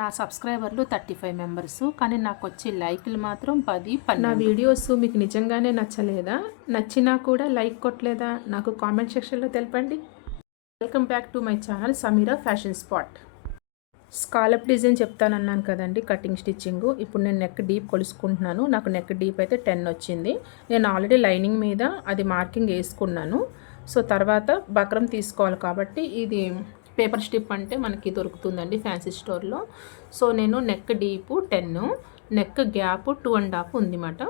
నా సబ్స్క్రైబర్లు 35 మెంబర్స్, కానీ నాకు వచ్చే లైకులు మాత్రం 10, 12. నా వీడియోస్ మీకు నిజంగానే నచ్చలేదా? నచ్చినా కూడా లైక్ కొట్టలేదా? నాకు కామెంట్ సెక్షన్లో తెలపండి. Welcome back to my channel Sameera fashion spot. Scallop design చెప్తానన్నాను కదండి, కటింగ్ స్టిచ్చింగ్. ఇప్పుడు నేను నెక్ డీప్ కొలుసుకుంటున్నాను. నాకు నెక్ డీప్ అయితే 10 వచ్చింది. నేను ఆల్రెడీ లైనింగ్ మీద అది మార్కింగ్ వేసుకున్నాను. సో తర్వాత బక్రం తీసుకోవాలి కాబట్టి ఇది పేపర్ స్టిప్ అంటే మనకి దొరుకుతుందండి ఫ్యాన్సీ స్టోర్లో. సో నేను నెక్ డీపు 10, నెక్ గ్యాప్ 2.5 ఉందన్నమాట.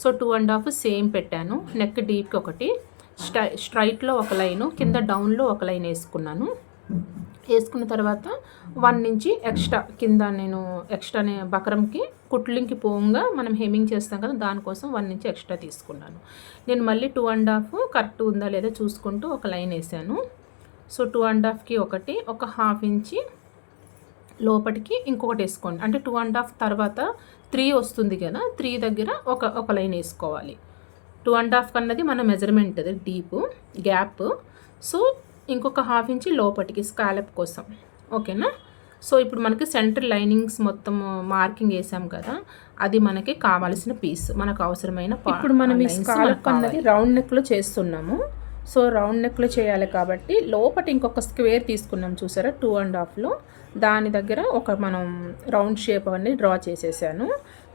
సో 2.5 సేమ్ పెట్టాను. నెక్ డీప్కి ఒకటి, స్ట్రైట్లో ఒక లైను, కింద డౌన్లో ఒక లైన్ వేసుకున్నాను. వేసుకున్న తర్వాత 1 నుంచి ఎక్స్ట్రా కింద నేను ఎక్స్ట్రానే బక్రంకి కుట్లింగ్కి పోగా మనం హెమ్మింగ్ చేస్తాం కదా, దానికోసం 1 నుంచి ఎక్స్ట్రా తీసుకున్నాను. నేను మళ్ళీ 2.5 కరెక్ట్ ఉందా లేదా చూసుకుంటూ ఒక లైన్ వేసాను. సో 2.5కి ఒకటి, ఒక 1/2 ఇంచి లోపటికి ఇంకొకటి వేసుకోండి. అంటే 2.5 తర్వాత 3 వస్తుంది కదా, 3 దగ్గర ఒక లైన్ వేసుకోవాలి. 2.5 కన్నది మన మెజర్మెంట్ అది డీప్ గ్యాప్. సో ఇంకొక 1/2 ఇంచి లోపటికి స్కాలప్ కోసం, ఓకేనా. సో ఇప్పుడు మనకి సెంటర్ లైనింగ్స్ మొత్తం మార్కింగ్ వేసాం కదా, అది మనకి కావాల్సిన పీస్, మనకు అవసరమైన. ఇప్పుడు మనం ఈ స్కాలప్ అన్నది రౌండ్ నెక్లో చేస్తున్నాము. సో రౌండ్ నెక్లో చేయాలి కాబట్టి లోపల ఇంకొక స్క్వేర్ తీసుకున్నాం చూసారా 2.5లో, దాని దగ్గర ఒక మనం రౌండ్ షేప్ అనేది డ్రా చేసేసాను.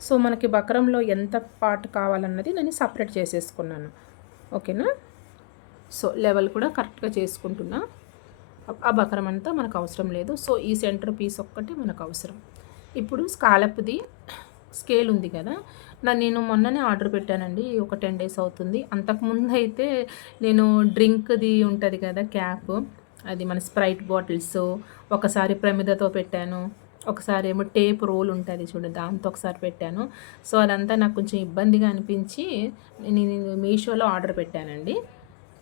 సో మనకి బక్రంలో ఎంత పార్ట్ కావాలన్నది నేను సపరేట్ చేసేసుకున్నాను, ఓకేనా. సో లెవెల్ కూడా కరెక్ట్గా చేసుకుంటున్నా. ఆ బక్రం అంతా మనకు అవసరం లేదు. సో ఈ సెంటర్ పీస్ ఒక్కటి మనకు అవసరం. ఇప్పుడు స్కాలప్ది స్కేల్ ఉంది కదా, నేను మొన్ననే ఆర్డర్ పెట్టానండి, ఒక 10 days అవుతుంది. అంతకుముందు అయితే నేను డ్రింక్ది ఉంటుంది కదా క్యాప్, అది మన స్ప్రైట్ బాటిల్స్, ఒకసారి ప్రమిదతో పెట్టాను, ఒకసారి ఏమో టేప్ రోల్ ఉంటుంది చూడండి, దాంతో ఒకసారి పెట్టాను. సో అదంతా నాకు కొంచెం ఇబ్బందిగా అనిపించి నేను మీషోలో ఆర్డర్ పెట్టానండి.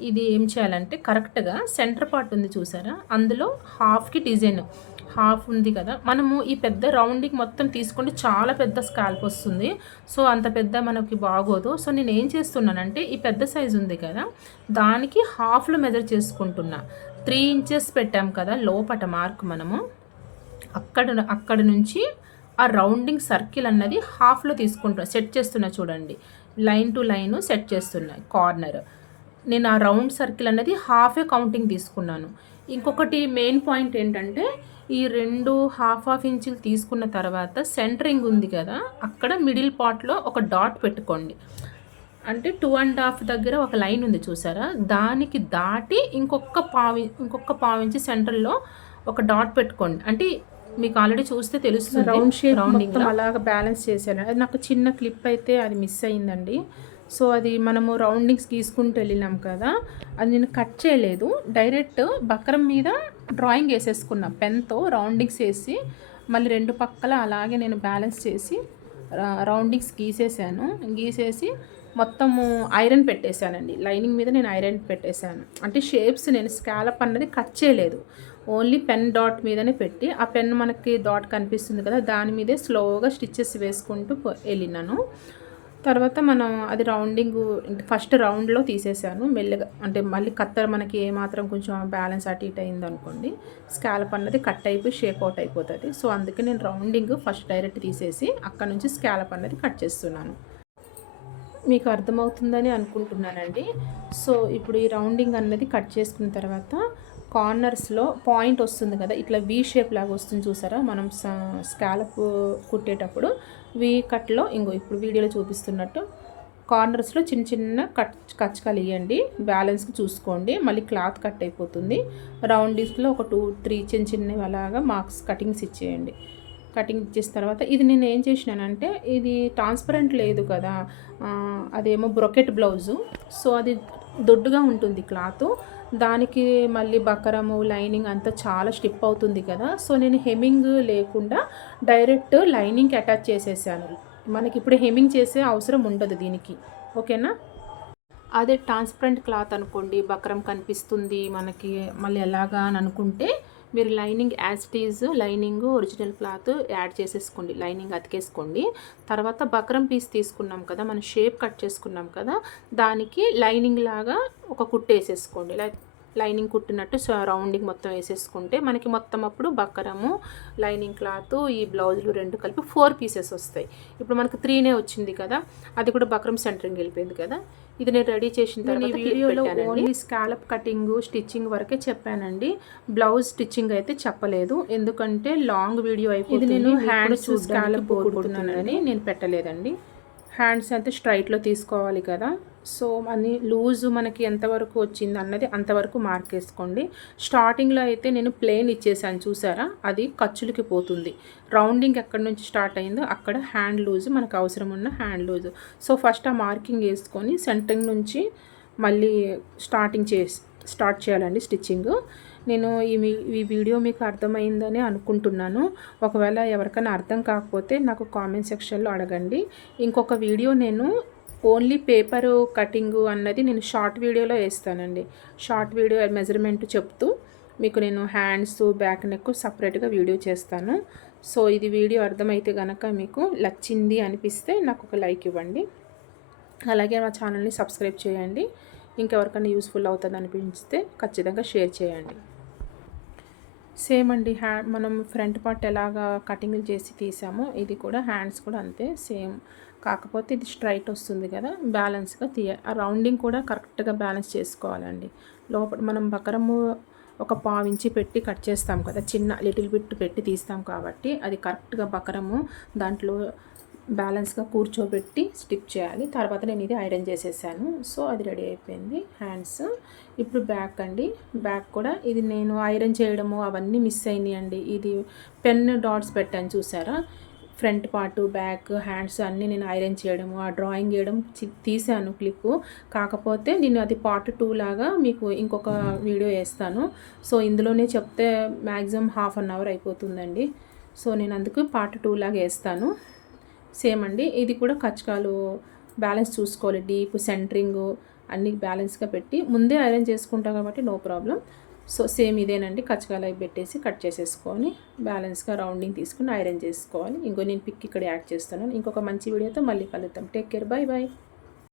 ఇది ఏం చేయాలంటే కరెక్ట్గా సెంటర్ పార్ట్ ఉంది చూసారా, అందులో హాఫ్కి డిజైన్ హాఫ్ ఉంది కదా, మనము ఈ పెద్ద రౌండింగ్ మొత్తం తీసుకుంటే చాలా పెద్ద స్కాల్ప్ వస్తుంది. సో అంత పెద్ద మనకి బాగోదు. సో నేను ఏం చేస్తున్నానంటే ఈ పెద్ద సైజు ఉంది కదా, దానికి హాఫ్లో మెజర్ చేసుకుంటున్నా. 3 inches పెట్టాం కదా లోపట మార్క్, మనము అక్కడ నుంచి ఆ రౌండింగ్ సర్కిల్ అన్నది హాఫ్లో తీసుకుంటున్నా, సెట్ చేస్తున్నా చూడండి, లైన్ టు లైన్ సెట్ చేస్తున్నా కార్నర్. నేను ఆ రౌండ్ సర్కిల్ అనేది హాఫే కౌంటింగ్ తీసుకున్నాను. ఇంకొకటి మెయిన్ పాయింట్ ఏంటంటే ఈ 2 1/2 ఇంచులు తీసుకున్న తర్వాత సెంటరింగ్ ఉంది కదా, అక్కడ మిడిల్ పార్ట్లో ఒక డాట్ పెట్టుకోండి. అంటే 2.5 దగ్గర ఒక లైన్ ఉంది చూసారా, దానికి దాటి ఇంకొక పావు ఇంచు సెంటర్లో ఒక డాట్ పెట్టుకోండి. అంటే మీకు ఆల్రెడీ చూస్తే తెలుస్తుంది రౌండ్ షేప్ రౌండింగ్ అలాగా బ్యాలెన్స్ చేశాను. అది నాకు చిన్న క్లిప్ అయితే అది మిస్ అయిందండి. సో అది మనము రౌండింగ్స్ గీసుకుంటూ వెళ్ళినాం కదా, అది నేను కట్ చేయలేదు, డైరెక్ట్ బక్రం మీద డ్రాయింగ్ వేసేసుకున్నా పెన్తో, రౌండింగ్స్ వేసి మళ్ళీ 2 పక్కల అలాగే నేను బ్యాలెన్స్ చేసి రౌండింగ్స్ గీసేసి మొత్తము ఐరన్ పెట్టేశానండి. లైనింగ్ మీద నేను ఐరన్ పెట్టేశాను. అంటే షేప్స్ నేను స్కాలప్ అన్నది కట్ చేయలేదు, ఓన్లీ పెన్ డాట్ మీదనే పెట్టి, ఆ పెన్ మనకి డాట్ కనిపిస్తుంది కదా, దాని మీదే స్లోగా స్టిచ్చెస్ వేసుకుంటూ వెళ్ళినాను. తర్వాత మనం అది రౌండింగ్ ఫస్ట్ రౌండ్లో తీసేసాను మెల్లగా. అంటే మళ్ళీ కత్తెర మనకి ఏమాత్రం కొంచెం బ్యాలెన్స్ అటు ఇటు అయింది అనుకోండి, స్కాలప్ అన్నది కట్ అయిపోయి షేప్ అవుట్ అయిపోతుంది. సో అందుకే నేను రౌండింగ్ ఫస్ట్ డైరెక్ట్ తీసేసి అక్కడ నుంచి స్కాలప్ అన్నది కట్ చేస్తున్నాను. మీకు అర్థమవుతుందని అనుకుంటున్నానండి. సో ఇప్పుడు ఈ రౌండింగ్ అన్నది కట్ చేసుకున్న తర్వాత కార్నర్స్లో పాయింట్ వస్తుంది కదా, ఇట్లా వీ షేప్ లాగా వస్తుంది చూసారా, మనం స్కాలప్ కుట్టేటప్పుడు వీ కట్లో ఇప్పుడు వీడియోలో చూపిస్తున్నట్టు కార్నర్స్లో చిన్న చిన్న కచ్చకాలు ఇవ్వండి, బ్యాలెన్స్కి చూసుకోండి, మళ్ళీ క్లాత్ కట్ అయిపోతుంది. రౌండింగ్స్లో ఒక 2-3 చిన్నవి అలాగా మార్క్స్ కటింగ్స్ ఇచ్చేయండి. కటింగ్ ఇచ్చేసిన తర్వాత ఇది నేను ఏం చేసినానంటే, ఇది ట్రాన్స్పరెంట్ లేదు కదా, అదేమో బ్రొకెట్ బ్లౌజు. సో అది దొడ్డుగా ఉంటుంది క్లాత్, దానికి మళ్ళీ బకరము లైనింగ్ అంతా చాలా స్టిప్ అవుతుంది కదా. సో నేను హెమ్మింగ్ లేకుండా డైరెక్ట్ లైనింగ్కి అటాచ్ చేసేసాను. మనకి ఇప్పుడు హెమ్మింగ్ చేసే అవసరం ఉండదు దీనికి, ఓకేనా. అదే ట్రాన్స్పరెంట్ క్లాత్ అనుకోండి, బకరం కనిపిస్తుంది మనకి, మళ్ళీ ఎలాగా అని అనుకుంటే మీరు lining as it is lining original cloth add చేసేసుకోండి, లైనింగ్ అతికేసుకోండి. తర్వాత బక్రం పీస్ తీసుకున్నాం కదా, మనం షేప్ కట్ చేసుకున్నాం కదా, దానికి లైనింగ్ లాగా ఒక కుట్టు వేసేసుకోండి. లైనింగ్ కుట్టినట్టు రౌండింగ్ మొత్తం వేసేసుకుంటే మనకి మొత్తం అప్పుడు బక్కరము లైనింగ్ క్లాత్ ఈ బ్లౌజులు రెండు కలిపి 4 పీసెస్ వస్తాయి. ఇప్పుడు మనకు 3నే వచ్చింది కదా, అది కూడా బక్రం సెంటరింగ్ వెళ్ళిపోయింది కదా. ఇది నేను రెడీ చేసిన తర్వాత ఈ వీడియోలో ఓన్లీ స్కాలప్ కటింగ్ స్టిచ్చింగ్ వరకే చెప్పానండి. బ్లౌజ్ స్టిచ్చింగ్ అయితే చెప్పలేదు, ఎందుకంటే లాంగ్ వీడియో అయిపోయింది. ఇది నేను హ్యాండ్స్ స్కాలప్ కుడుతున్నానని నేను పెట్టలేదండి. హ్యాండ్స్ అయితే స్ట్రైట్లో తీసుకోవాలి కదా, సో అని లూజు మనకి ఎంతవరకు వచ్చింది అన్నది అంతవరకు మార్క్ వేసుకోండి. స్టార్టింగ్లో అయితే నేను ప్లెయిన్ ఇచ్చేసాను చూసారా, అది ఖర్చులకి పోతుంది. రౌండింగ్ ఎక్కడి నుంచి స్టార్ట్ అయిందో అక్కడ హ్యాండ్ లూజు మనకు అవసరం ఉన్న హ్యాండ్ లూజు. సో ఫస్ట్ ఆ మార్కింగ్ వేసుకొని సెంటరింగ్ నుంచి మళ్ళీ స్టార్ట్ చేయాలండి స్టిచ్చింగ్. నేను ఈ వీడియో మీకు అర్థమైందని అనుకుంటున్నాను. ఒకవేళ ఎవరికైనా అర్థం కాకపోతే నాకు కామెంట్ సెక్షన్లో అడగండి. ఇంకొక వీడియో నేను ఓన్లీ పేపరు కటింగు అన్నది నేను షార్ట్ వీడియోలో వేస్తానండి. షార్ట్ వీడియో మెజర్మెంట్ చెప్తూ మీకు నేను హ్యాండ్స్ బ్యాక్ నెక్ సపరేట్గా వీడియో చేస్తాను. సో ఇది వీడియో అర్థమైతే కనుక మీకు నచ్చింది అనిపిస్తే నాకు ఒక లైక్ ఇవ్వండి. అలాగే మా ఛానల్ని సబ్స్క్రైబ్ చేయండి. ఇంకెవరికైనా యూస్ఫుల్ అవుతుంది అనిపిస్తే ఖచ్చితంగా షేర్ చేయండి. సేమ్ అండి, మనం ఫ్రంట్ పార్ట్ ఎలాగా కటింగ్ చేసి తీసామో ఇది కూడా హ్యాండ్స్ కూడా అంతే సేమ్. కాకపోతే ఇది స్ట్రైట్ వస్తుంది కదా, బ్యాలెన్స్గా ఆ రౌండింగ్ కూడా కరెక్ట్గా బ్యాలెన్స్ చేసుకోవాలండి. లోపల మనం బకరము ఒక 1/4 ఇంచి పెట్టి కట్ చేస్తాం కదా, చిన్న లిటిల్ బిట్ పెట్టి తీస్తాం కాబట్టి అది కరెక్ట్గా బకరము దాంట్లో బ్యాలెన్స్గా కూర్చోబెట్టి స్టిచ్ చేయాలి. తర్వాత నేను ఇది ఐరన్ చేసేసాను. సో అది రెడీ అయిపోయింది హ్యాండ్స్. ఇప్పుడు బ్యాక్ అండి, బ్యాక్ కూడా ఇది నేను ఐరన్ చేయడము అవన్నీ మిస్ అయినాయండి. ఇది పెన్ డాట్స్ పెట్టాను చూసారా, ఫ్రంట్ పార్ట్ బ్యాక్ హ్యాండ్స్ అన్నీ నేను ఐరన్ చేయడము ఆ డ్రాయింగ్ చేయడం తీసాను క్లిప్పు. కాకపోతే నేను అది పార్ట్ 2 లాగా మీకు ఇంకొక వీడియో వేస్తాను. సో ఇందులోనే చెప్తే మ్యాక్సిమం 1/2 అవర్ అయిపోతుందండి. సో నేను అందుకు పార్ట్ 2 లాగా వేస్తాను. సేమ్ అండి, ఇది కూడా కచ్చకాలు బ్యాలెన్స్ చూసుకోవాలి, డీప్ సెంటరింగ్ అన్నీ బ్యాలెన్స్గా పెట్టి ముందే ఐరన్ చేసుకుంటాం కాబట్టి నో ప్రాబ్లం. సో సేమ్ ఇదేనండి, కచ్చకాలు అవి పెట్టేసి కట్ చేసేసుకొని బ్యాలెన్స్గా రౌండింగ్ తీసుకుని ఐరన్ చేసుకోవాలి. ఇంకో నేను పిక్ ఇక్కడ యాడ్ చేస్తాను. ఇంకొక మంచి వీడియోతో మళ్ళీ కలుద్దాం. Take care, bye bye.